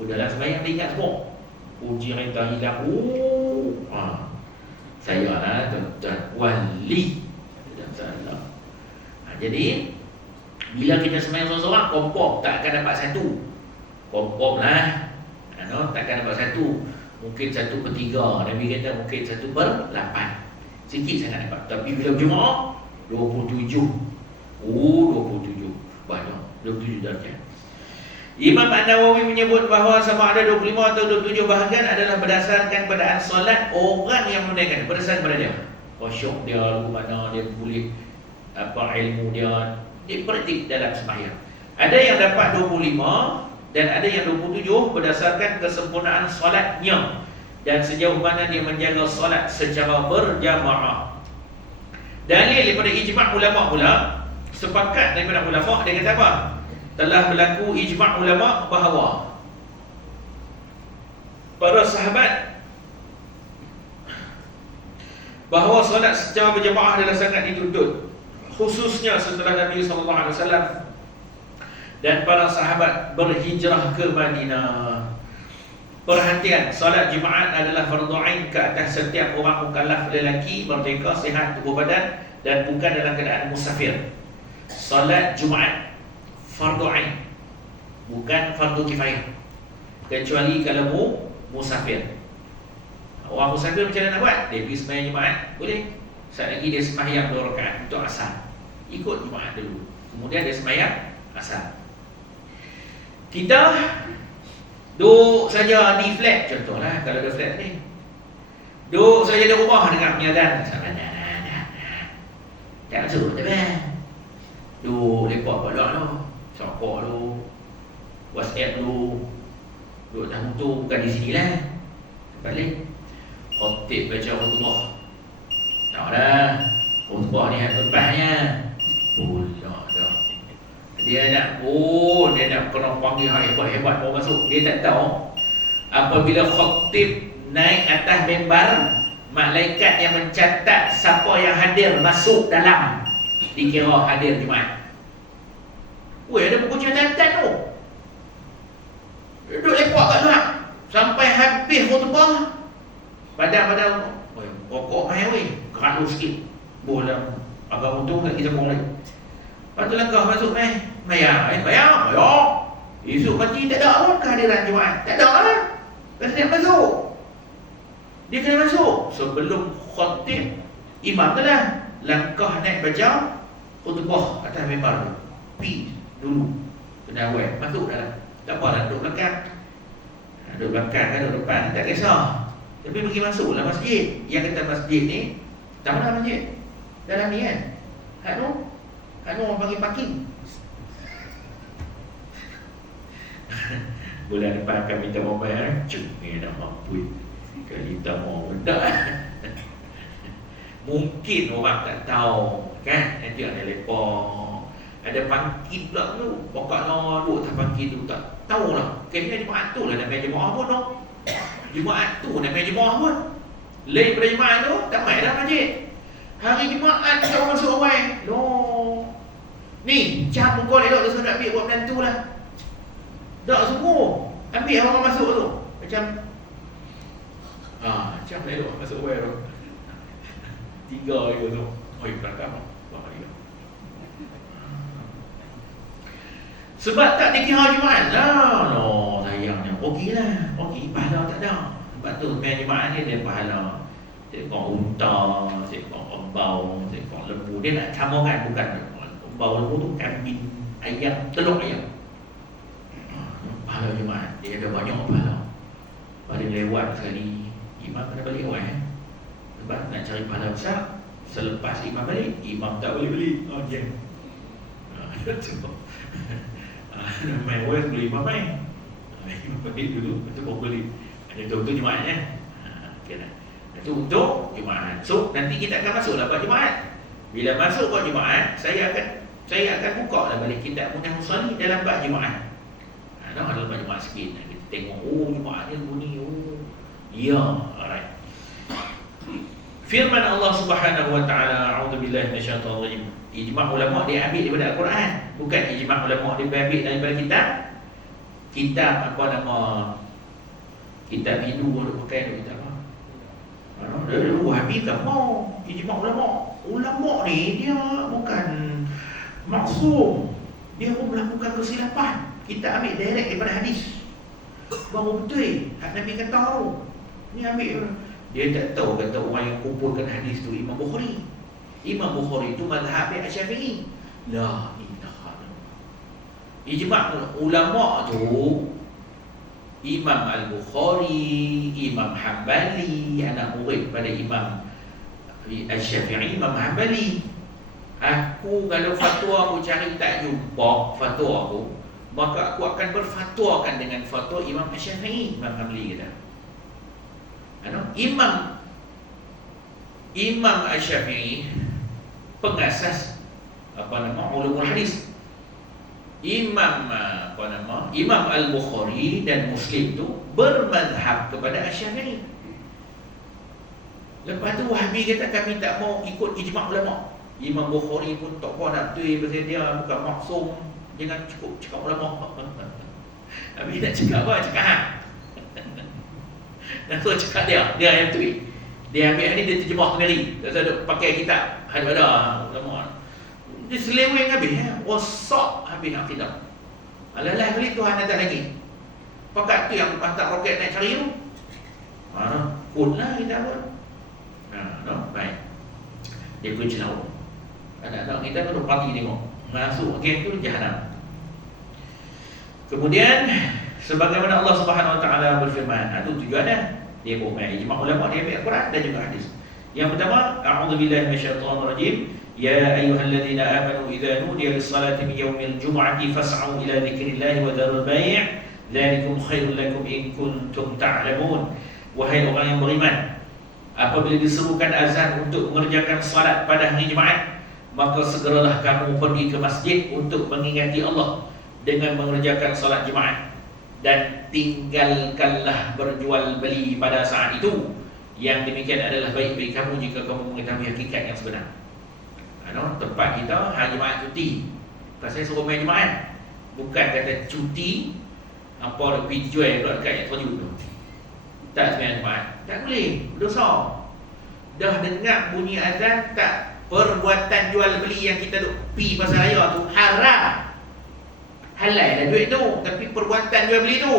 Udahlah sembahyang dia ingat semua. Puji rita hilang. Saya lah tuan wali. Tak salah. Jadi bila kita sembahyang seorang-seorang, kompok tak akan dapat satu. Kompok lah. Tak akan dapat satu. Mungkin 1/3. Nabi kata mungkin 1/8. Sikit sangat dapat. Tapi bila berjemaah 27. 27. Banyak. 27 darjah. Imam An-Nawawi menyebut bahawa sama ada 25 atau 27 bahagian adalah berdasarkan keadaan solat orang yang menunaikan. Berdasarkan pada dia. Khusyuk dia, mana dia boleh ilmu dia dipraktik dalam sembahyang. Ada yang dapat 25 dan ada yang 27 berdasarkan kesempurnaan solatnya dan sejauh mana dia menjaga solat secara berjamaah. Dalil daripada ijma' ulama pula, sepakat daripada ulama, dia kata apa? Telah berlaku ijma' ulama bahawa para sahabat bahawa solat secara berjamaah adalah sangat dituntut, khususnya setelah Nabi SAW dan para sahabat berhijrah ke Madinah. Perhatian, solat Jumaat adalah fardu ain ke atas setiap orang mukallaf lelaki, merdeka, sihat tubuh badan dan bukan dalam keadaan musafir. Solat Jumaat fardu ain, bukan fardu kifayah, kecuali kalau musafir. Orang musafir macam mana nak buat? Dia pergi sembahyang Jumaat, boleh. Saat lagi dia sembahyang 2 rakaat untuk asar, ikut Jumaat dulu, kemudian dia sembahyang asar. Kita duduk saja di flat, contohlah kalau ada flat ni, duduk saja di rumah dengar penyiaran, jangan suruh teman. Duduk lepak balak tu, sokok tu, WhatsApp tu, duduk tamu tu, bukan di sini lah, balik khotib baca khutbah. Tak dah, khutbah ni hak lepasnya pula dah. Dia nak kena panggil hak hebat-hebat baru masuk. Dia tak tahu apabila khatib naik atas mimbar, malaikat yang mencatat siapa yang hadir masuk dalam dikira hadir Jumaat. Ada buku catatan tu. Duduk lepak kat luar sampai habis khutbah. Padahal pokok mai weh, kerana sikit. Bolam agak untung lagi sambung lagi. Lepas tu langkah masuk bayar. Esok pagi tak ada pun kehadiran Jumaat. Tak ada lah. Kena masuk. Dia kena masuk sebelum khatib. Imam tu lah langkah naik baca khutbah atas mimbar tu. Pi dulu kena awal masuk dalam. Tak apalah duduk belakang. Duduk belakang kan duduk depan tak kisah. Tapi pergi masuklah masjid. Yang kata masjid ni tak mana masjid. dalam ni kan. Hak tu orang panggil parking. Bulan depan akan minta orang bayar. Cuk, ni dah mampu. Kali tak mau dah. Mungkin orang tak tahu kan. Nanti ada lepong, ada pangkit pula tu. Pokok lah duduk tak pangkit tu. Tak tahulah. Kayaknya jemaah tu lah namanya jemaah pun tu. Jemaah tu namanya jemaah pun. Lain pada jemaah tu, tak main dah masjid. Hari Jumaat tak orang masuk awal. No. Ni, cam muka elok tu nak ambil buat menantu lah. Tak semua. Ambil orang masuk tu. Macam cam elok masuk awal tu. 3 je tu. Oi, belakang. Sebab tak dikira Jumaat lah. No, sayangnya. Okeylah. Okey, pahala tak ada. Sebab tu main Jumaat ni dia pahala. Seekor unta, seekor kerbau, seekor lembu. Dia nak samakan, bukan kerbau, lembu tu kambing, ayam, telur ayam. Pahala Jumaat, dia ada banyak pahala. Pada lewat sekali, imam kena balik awal. Sebab nak cari pahala besar. Selepas imam balik, imam tak boleh beli. Dia main awal sebelum imam main. Imam balik dulu, lepas tu baru beli. Itu Jumaatnya. Okay lah. Itu untuk Jumaat. So nanti kita akan masuklah buat Jumaat. Bila masuk buat Jumaat, saya akan buka lah balik kitab Munahul Sali dalam bab Jumaat. Dalam bab Jumaat sikit. Kita tengok, Jumaat ni bunyi. Ya, alright. Firman Allah Subhanahu wa taala, a'udzubillahi minasyaitonir rajim. Ijma' ulama dia ambil daripada Al-Quran, bukan ijma' ulama dia ambil daripada kitab apa nama? Kitab Hindu boleh pakai tu kitab apa? Dia Wahabi tak mau. Ijma' ulama. Ulama ni dia bukan maksum. Dia pun melakukan kesilapan. Kita ambil direct daripada hadis. Baru betul hak Nabi kata tahu. Ni ambil. Dia tak tahu kata orang yang kumpulkan hadis tu Imam Bukhari. Imam Bukhari tu mazhab Syafi'i. La ilaha illallah. Ijma' ulama tu Imam Al-Bukhari, Imam Hanbali, anak murid pada Imam Al-Syafi'i, Imam Hanbali. Aku kalau fatwa aku cari tak jumpa fatwa aku, maka aku akan berfatwakan dengan fatwa Imam Al-Syafi'i, Imam Hanbali kata. Imam Al-Syafi'i pengasas ulumul hadis. Imam Al-Bukhari dan Muslim tu bermazhab kepada Asy-Syafi'i. Lepas tu Wahabi kata kami tak mau ikut ijma' ulama. Imam Bukhari pun tak apa nak tuai pasal dia bukan maksum. Jangan cukup cakap ulama. Habis nak cakap apa? Cakap dan tu cakap dia yang tuai. Dia ambil hadis dia terjemah sendiri. Dia pakai kitab ada ulama. Dia seleweng habis rosak habis akidah. Alah kali Tuhan datang lagi. Pakat tu yang hantar roket nak cari tu. Kunlah kita pun. Baik. Dia kunci laut. Anak-anak kita tu pagi tengok. Masuk game tu jahanam. Kemudian sebagaimana Allah Subhanahu wa taala berfirman, itu tujuannya. Dia bukan ijma' ulama, dia ambil Al-Quran dan juga hadis. Yang pertama, a'udzubillahi minasyaitonir rajim. يا أيها الذين آمنوا إذا نودي للصلاة من يوم الجمعة فاسعوا إلى ذكر الله وذروا البيع ذلكم خير لكم إن كنتم تعلمون. Wahai orang yang beriman, apabila diserukan azan untuk mengerjakan salat pada hari Jumaat, maka segeralah kamu pergi ke masjid untuk mengingati Allah dengan mengerjakan salat Jumaat, dan tinggalkanlah berjual beli pada saat itu. Yang demikian adalah baik bagi kamu jika kamu mengetahui hakikat yang sebenar. Tempat kita hari Jumaat cuti. Pasal suruh main Jumaat, bukan kata cuti apa nak pergi jual pula dekat yang terjun tu. Tak semayang Jumaat, tak boleh, berdosa. Dah dengar bunyi azan tak, perbuatan jual beli yang kita duk pi pasal raya tu haram. Halal dah duit tu, tapi perbuatan jual beli tu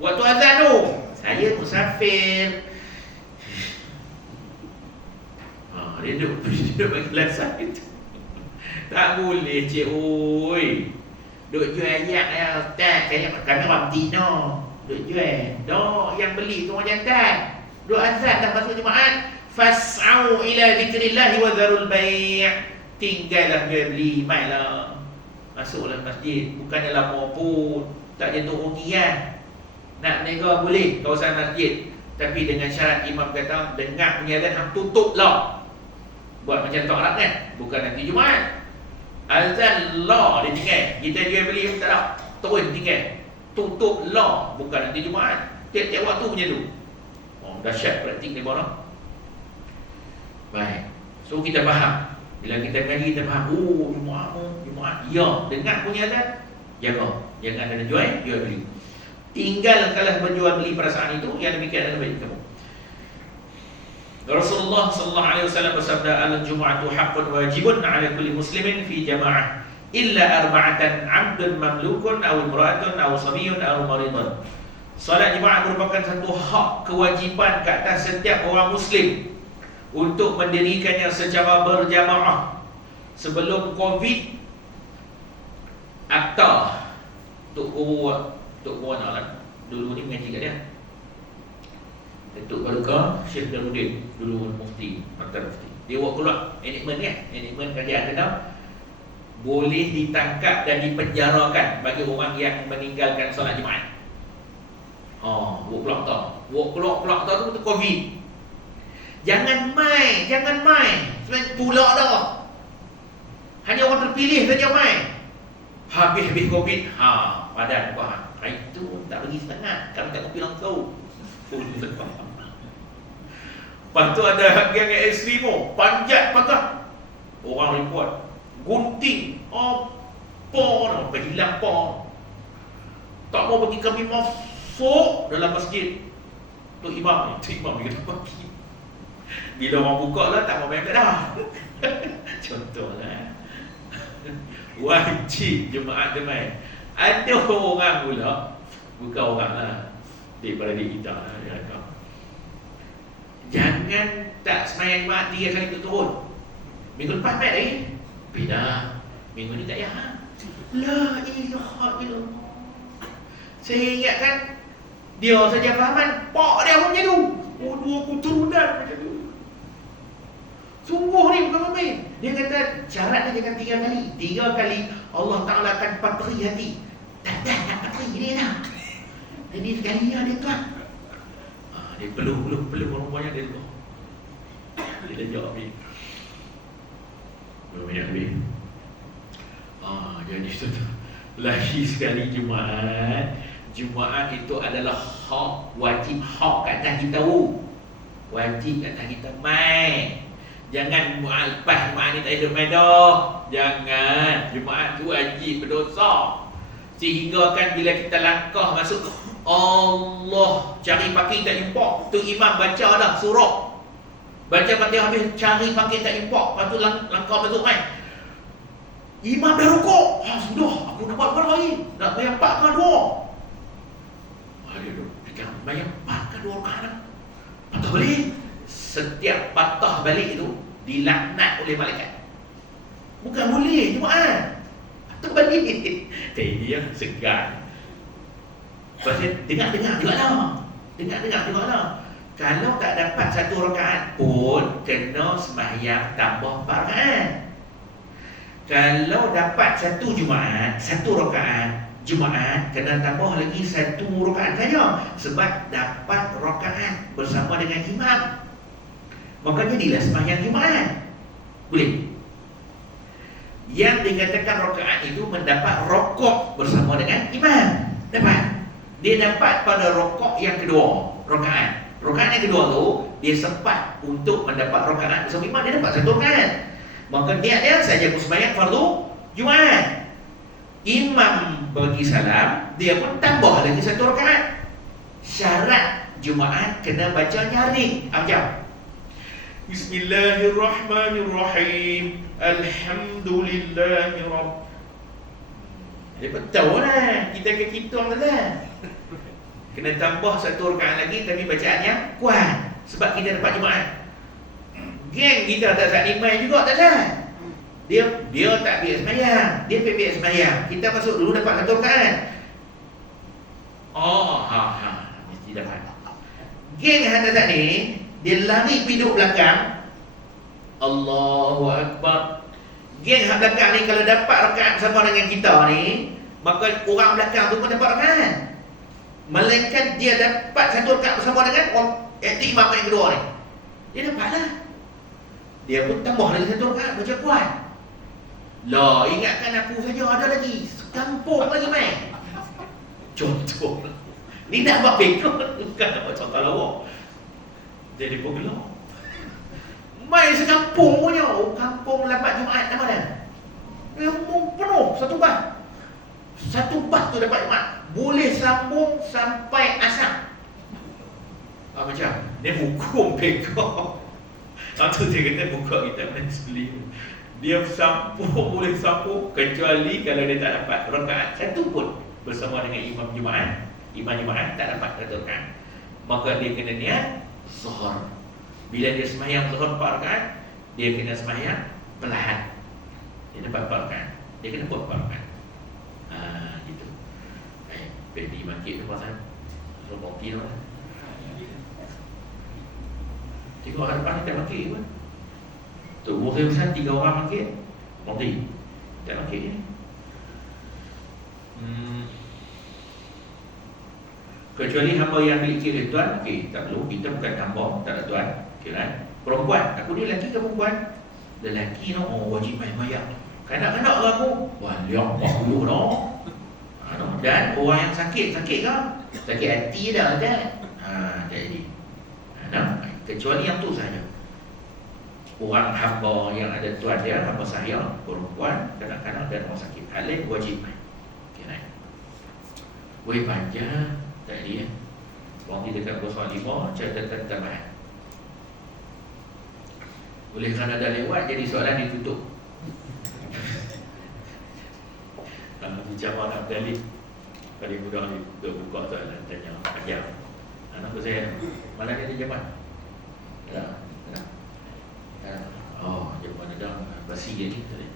waktu azan tu, saya musafir. Dia duduk bagi lasan itu. Tak boleh cik oi. Duk jual ayat ya ustaz, kami orang Tino. Duk jual. Dok yang beli tu orang jantan. Duk azan dah masuk Jumaat, Fas'au ila zikrillah wa dharul bai'. Tinggallah jual beli, mailah. Masuklah masjid, bukannya lama pun, tak jatuh rugi kan. Nak nega boleh kawasan masjid, tapi dengan syarat imam kata dengar punya azan hang tutuplah. Buat macam tak Arab kan, bukan nanti Jumaat. Azan lah dia tinggal. Kita jual beli pun tak ada, terus tinggal. Tutup lah, bukan nanti Jumaat. Tiap-tiap waktu punya tu. Oh, dahsyat praktik ni orang. Baik. So kita faham. Bila kita ngaji kita faham, oh Jumaat. Ya, dengar punya azan, jaga. Jangan ada jual beli. Tinggal kalau berjual beli perasaan itu, yang demikian adalah baik kamu. Rasulullah sallallahu alaihi wasallam bersabda, al-jum'atu haqqun wajibun 'ala kulli muslimin fi jama'ah illa arba'atan 'abdun mamlukun aw imra'atun aw sabiyyun aw maridun. Salat Jumaat merupakan satu hak kewajipan ke atas setiap orang muslim untuk mendirikannya secara berjamaah. Sebelum Covid, akta Tok Guru nak dulu ni mengaji kat dia. Datuk Baruka Syekh Daruddin, dulu mufti, mantan mufti. Dia buat keluar enakmen ni, enakmen kerajaan dia boleh ditangkap dan dipenjarakan bagi orang yang meninggalkan solat Jumaat. Buat keluar tu betul Covid. Jangan main. Sebab pula dah. Hanya orang terpilih saja main. Habis Covid, padan kau hang. Itu tak bagi setengah. Kami tak bilang kau. Lepas tu ada yang ekstremo, panjat patah. Orang report, gunting, apa hilang apa. Tak mau bagi kami masuk dalam masjid. Tu imam dia kata bagi. Bila orang buka lah, tak mau bayar dah. Contohlah, wajib Jumaat tu main. Ada orang pula, bukan orang lah, daripada diri kita lah, jangan tak semayang Jumaat 3 kali turun. Minggu lepas baik lagi, beda. Minggu ni tak payah. La ilaha illallah. Saya ingatkan dia saja fahaman, pak dia pun macam tu. Dua keturunan macam tu. Sungguh ni bukan main. Dia kata syarat dia jangan 3 kali. 3 kali Allah Ta'ala akan patri hati. Tak nak patri dia lah. Jadi sekali lah dia tuan. Dia peluh perempuannya dia tu. Dia dah jawab ni. Berapa minit lebih? Jadi tu lagi sekali Jumaat itu adalah hak, wajib hak kat atas kita. Wajib kat atas kita main. Jangan lepas Jumaat ni tak ada main dah. Jangan. Jumaat tu wajib, berdosa. Sehingga kan bila kita langkah masuk Allah, cari parking tak jumpa. Tu imam baca dah surah, baca Fatihah habis, cari parking tak jumpa. Lepas tu langkah masuk main. Imam dah rukuk. Sudah, aku nak buat berapa lagi? Nak bayar 4 ke 2? Dia fikir bayar 4 ke 2 rakaat. Patah balik. Setiap patah balik itu dilaknat oleh malaikat. Bukan boleh Jumaat, patah balik. Dia segan. Pasal dengar juga lah. Kalau tak dapat 1 rakaat pun kena sembahyang tambah 4 rakaat. Kalau dapat 1 Jumaat, 1 rakaat Jumaat, kena tambah lagi 1 rakaat saja. Sebab dapat rakaat bersama dengan imam, maka jadilah sembahyang Jumaat. Boleh. Yang dikatakan rakaat itu mendapat rokok bersama dengan imam. Dapat. Dia dapat pada rokok yang kedua, rakaat. Rakaat yang kedua tu dia sempat untuk mendapat rakaat bersama imam, dia dapat 1 rakaat. Maka niat dia saja sembahyang fardu Jumaat. Imam bagi salam, dia pun tambah lagi 1 rakaat. Syarat Jumaat kena baca nyaring. Macam Bismillahirrahmanirrahim. Alhamdulillahirabbil. Dia betul lah, kita ke kita lah. Kena tambah 1 rakaat lagi, tapi bacaan yang kuat. Sebab kita dapat Jumaat. Geng kita tak saat imam juga tak ada. Dia tak biasa sembahyang, dia biasa sembahyang. Kita masuk dulu dapat 1 rakaat. Mesti dapat. Geng yang tak ni, Dia lari pergi duduk belakang. Allahu Akbar. Geng hak belakang ni kalau dapat rakaat bersama dengan kita ni, maka orang belakang tu pun dapat rakaat. Melainkan dia dapat satu rakaat bersama dengan imam yang kedua ni, dia dapatlah. Dia pun tambah lagi satu rakaat baca kuat. Lah, ingatkan aku saja, ada lagi sekampung lagi main. Contoh ni nak buat bekon, bukan nak buat contoh lawak. Jadi bergelak main sekampung punya. Kampung Lambat Jumaat nama dia. Dia penuh satu bas. Satu bas tu dapat Jumaat, boleh sambung sampai asar. Macam dia hukum bekon. Satu dia kata buka kitab Muslim, dia sambung, boleh sambung kecuali kalau dia tak dapat rakaat satu pun bersama dengan imam Jumaat. Imam Jumaat tak dapat satu rakaat, maka dia kena niat zuhur. Bila dia sembahyang zuhur 4 rakaat, dia kena sembahyang perlahan. Dia dapat 4 rakaat, dia kena buat 4 rakaat. Gitu. Baby maki tu pasal robot tu. Tengok hadapan ni tak maki pun. Tu umur saya besar 3 orang maki. Mati. Tak maki ni. Kecuali hamba yang memiliki oleh tuan, okey, tak perlu, kita bukan hamba, tak ada tuan. Okey kan? Perempuan, aku ni lelaki ke perempuan? Lelaki no, wajib main mayang. Kanak-kanak ke aku? Wah, liang 40 no. Dan orang yang sakit ke? Sakit hati dah ada. Jadi. Kecuali yang tu saja. Orang hamba yang ada tuan dia, hamba saya, perempuan, kanak-kanak dan orang sakit. Hal lain wajib main. Okey kan? Boleh panjang tadi ya. Waktu dekat soal 5 catatan tambahan. Oleh kerana dah lewat, jadi soalan ditutup. Bicara nak balik, paling mudah buka soalan tanya panjang. Anak saya malam ni dia jam mana? Oh, jam mana dah basi dia ni tadi.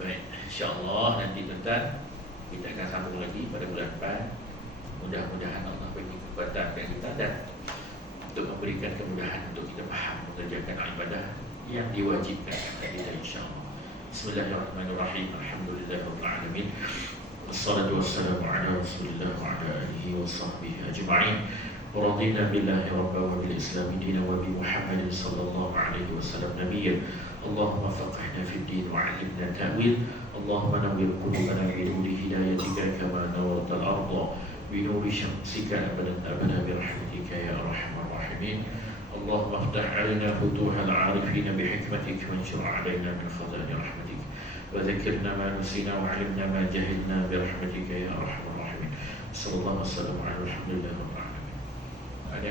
Baik, insya-Allah nanti tuan kita akan sambung lagi pada bulan depan. Mudah-mudahan Allah bagi kekuatan kepada kita dan untuk memberikan kemudahan untuk kita faham mengerjakan ibadah yang diwajibkan kepada kita insya-Allah. Bismillahirrahmanirrahim. Alhamdulillahirabbil alamin. Wassalatu wassalamu ala Rasulillah wa ala alihi wa sahbihi ajma'in. Radina billahi rabban wa bil islam dinan wa bi Muhammadin sallallahu alaihi wasallam nabiyyan. Allahumma faqihna fid din wa 'allimna ta'wil. Allahumma nawwir qulubana bi nuri hidayatika kama nawwarta al-ardha bi nuri syamsika abadan abada bi rahmatika ya arhamar rahimin. Allahumma iftah 'alaina futuhal 'arifin bi hikmatika wa anshur 'alaina min khazani rahmatik wa dhakkirna ma nusina wa 'allimna ma jahilna bi rahmatika ya arhamar rahimin. Sallallahu alaihi wasallam ala alhamdulillah rabbil alamin. Ada